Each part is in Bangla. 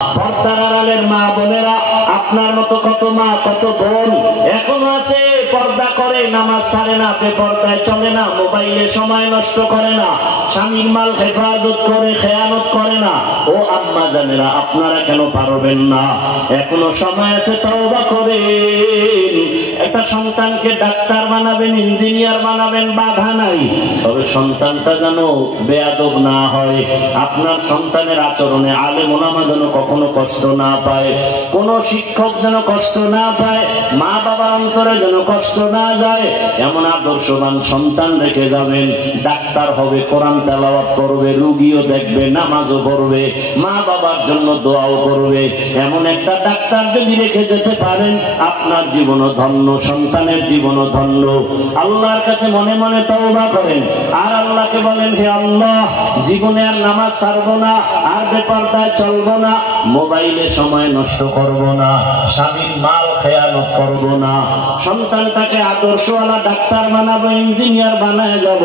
পর্দার আড়ালের মা বোনেরা, আপনার মতো কত মা কত বোন এখনো আছে পর্দা করে, নামাজ ছাড়ে না, বেপর্দায় চলে না, মোবাইলে সময় নষ্ট করে না, স্বামীর মাল হেফাজত করে, খেয়ানত করে না। ও আম্মা জানেরা, আপনারা কেন পারবেন না? এখনো সময় আছে, তওবা করেন। একটা সন্তানকে ডাক্তার বানাবেন, ইঞ্জিনিয়ার বানাবেন, বাধা নাই, তবে সন্তানটা যেন বেয়াদব না হয়। আপনার সন্তানের আচরণে আলেম ওলামা যেন কখনো কষ্ট না পায়, কোন শিক্ষক যেন কষ্ট না পায়, মা বাবার অন্তরে যেন কষ্ট না যায়। এমন আদর্শবান সন্তান রেখে যাবেন। ডাক্তার হবে, কোরআন তেলাওয়াত করবে, রোগীও দেখবে, নামাজও পড়বে, মা বাবার জন্য দোয়াও করবে। এমন একটা ডাক্তার যদি রেখে যেতে পারেন, আপনার জীবনও ধন্য, সন্তানের জীবনও ধন্য। আল্লাহর কাছে মনে মনে তওবা করেন, আর আল্লাহকে বলেন, হে আল্লাহ, জীবনে আর নামাজ ছাড়বো না, আর বেপরদায় চলবো না, মোবাইলে সময় নষ্ট করব না, স্বামীর মাল খেয়ানত করব না, সন্তানটাকে আদর্শওয়ালা ডাক্তার বানাবো, ইঞ্জিনিয়ার বানায় যাব।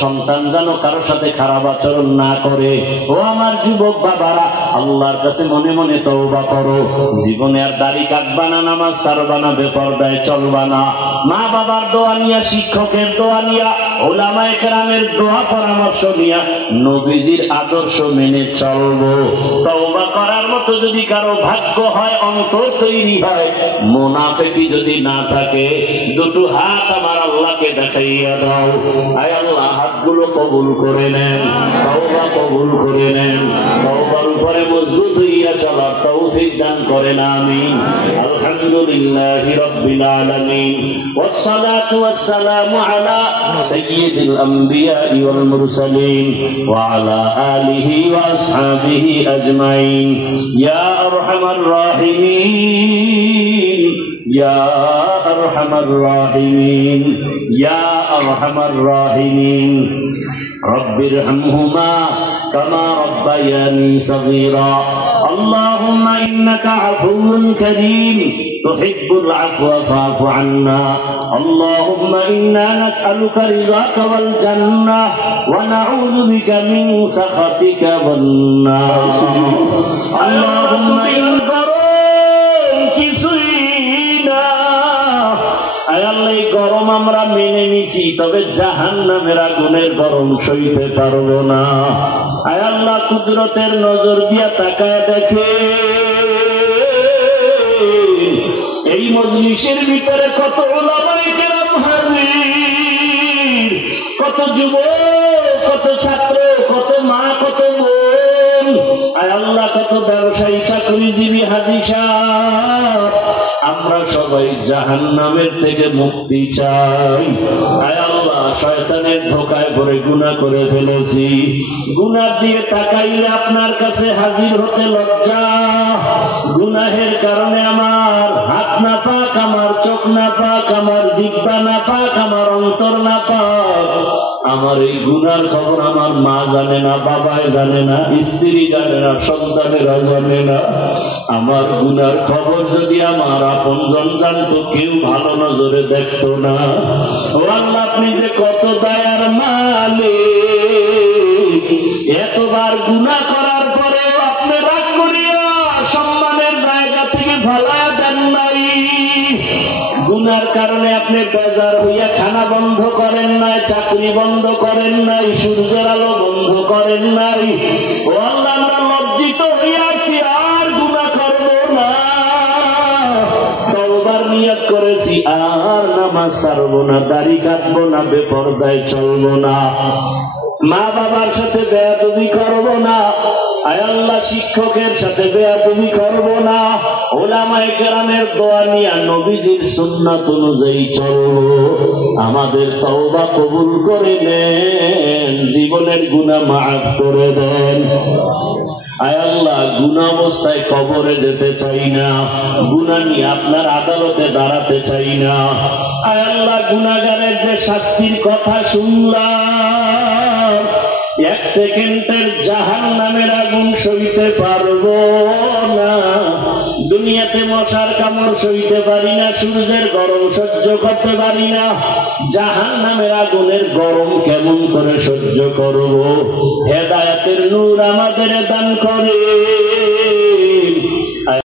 সন্তান যেন কারোর সাথে খারাপ আচরণ না করে। ও আমার যুবক বাবারা, আল্লাহর কাছে মনে মনে তওবা করো। জীবনে আর দাড়ি কাটবা না, নামাজ ছাড়বা না, বেপরদায় চলবা না। মা বাবার দোয়া নিয়া, শিক্ষকের দোয়া নিয়া, ওলামায়ে কেরামের দোয়া পরামর্শ নিয়া নবীজির আদর্শ মেনে চলবো। তওবা করার মতো যদি কারো ভাগ্য হয়, অন্তর তৈরি হয়, মুনাফিকি যদি না থাকে, দুটো হাত আমার আল্লাহকে দেখাইয়া দাও। আয় আল্লাহ, হাতগুলো কবুল করে নেন, তওবা কবুল করে নেন, তওবার উপরে মজবুত হইয়া চলার তৌফিক দান করেন, আমিন। আলহামদুলিল্লাহি রাব্বিল আলামিন, ওয়াসসালাতু ওয়াসসালামু আলা সাইয়্যিদিল আমবিয়া ওয়াল মুরসালিন ওয়া আলা আলিহি ওয়া আসহাবিহি আজমাইন। ইয়া আরহামার রাহিমিন, ইয়া আরহামার রাহিমিন, ইয়া আরহামার রাহিমিন। রব্বিরহামহুমা কামা রাব্বায়ানি সগীরা। আল্লাহুম্মা ইন্নাকা আফুউন কারীম তুহিব্বুল আফওয়া ফা'ফু আন্না। আল্লাহুম্মা ইন্না নাসআলুকা রিযাকা ওয়াল জান্নাহ ওয়া নাউযু বিকা মিন সাখাতিকা ওয়ান নার। আল্লাহুম্মা ইন্না কিছুই না, আয় আল্লাহ, এই গরম আমরা মেনে নিছি, তবে জাহান্নামের আগুনের গরম সইতে পারবো না। আয় আল্লাহ, কুদরতের নজর দিয়া তাকায় দেখে এই মজলিসের ভিতরে কত উলামায়ে কেরাম হাজির, কত যুবক, কত ছাত্র, কত মা, কত বোন। আয় আল্লাহ, কত ব্যবসায়ী, চাকরিজীবী, হাজী সাহেব, আমরা সবাই জাহান্নামের থেকে মুক্তি চাই। আয় আল্লাহ, শয়তানের ধোঁকায় পড়ে গুনাহ করে ফেলেছি, গুনাহ দিয়ে তাকাইলে আপনার কাছে হাজির হতে লজ্জা। গুনাহের কারণে আমার হাত না পাক, আমার চোখ না পাক, আমার জিহ্বা না পাক, আমার অন্তর না পাক। আমার এই গুনার খবর আমার মা জানে না, বাবাই জানে না, স্ত্রী জানে না, সন্তানেরা জানে না। আমার গুনার খবর যদি আমার আপনজন জানতো, কেউ ভালো নজরে দেখতো না। ও আল্লাহ, আপনি যে কত দয়ার মালিক, এতবার গুনাহ করার পরেও আপনি রাগ করিয়া সম্মানের জায়গা থেকে ভালায়া দেন নাই। গুনার কারণে আপনি বেজার হইয়া খানা বন্ধ করেন নাই, চাকরি বন্ধ করেন নাই, সূর্যের আলো বন্ধ করেন নাই। ও আল্লাহ, আমরা লজ্জিত হইয়াছি, আর গুনাহ করব না। তওবার নিয়ত করেছি, আর নামাজ ছাড়বো না, দাড়ি কাটবো না, বেপরদায় চলবো না, মা বাবার সাথে বেয়াদবি করব না। আয় আল্লাহ, শিক্ষকের সাথে বেয়াদবি করব না। উলামায়ে কেরামের দোয়া নিয়ে নবীজির সুন্নাত অনুযায়ী চলবো। আমাদের তওবা কবুল করে নেন, জীবনের গুনাহ মাফ করে দেন। আয় আল্লাহ, গুনাহ অবস্থায় কবরে যেতে চাই না, গুনাহ নিয়ে আপনার আদালতে দাঁড়াতে চাই না। আয় আল্লাহ, গুনাহগারের যে শাস্তির কথা শুনলাম, এক সেকেন্ডের জাহান্নামের আগুন সইতে পারবো না। দুনিয়াতে মশার কামড় সইতে পারি না, সূর্যের গরম সহ্য করতে পারি না, জাহান্নামের আগুনের গরম কেমন করে সহ্য করব? হেদায়েতের নূর আমাদের দান করে।